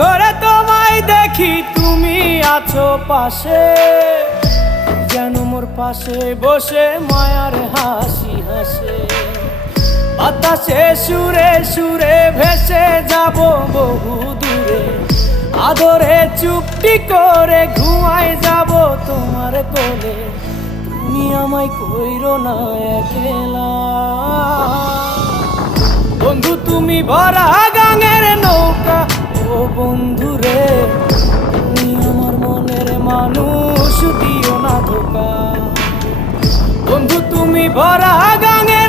ঘরে তোমায় দেখি তুমি আছো পাশে, যেন মোর পাশে বসে মায়ার হাসি হাসে। বাতাসে সুরে সুরে ভেসে যাব বহু দূরে, আদরে চুপটি করে ঘুমায় যাব তোমার কোলে। তুমি আমায় কইরো না একলা বন্ধু, তুমি ভরা গাঙের নৌকা। ও বন্ধু রে, তুমি আমার মনের মানুষ, দিও না ধোকা। বন্ধু তুমি ভরা গাঙের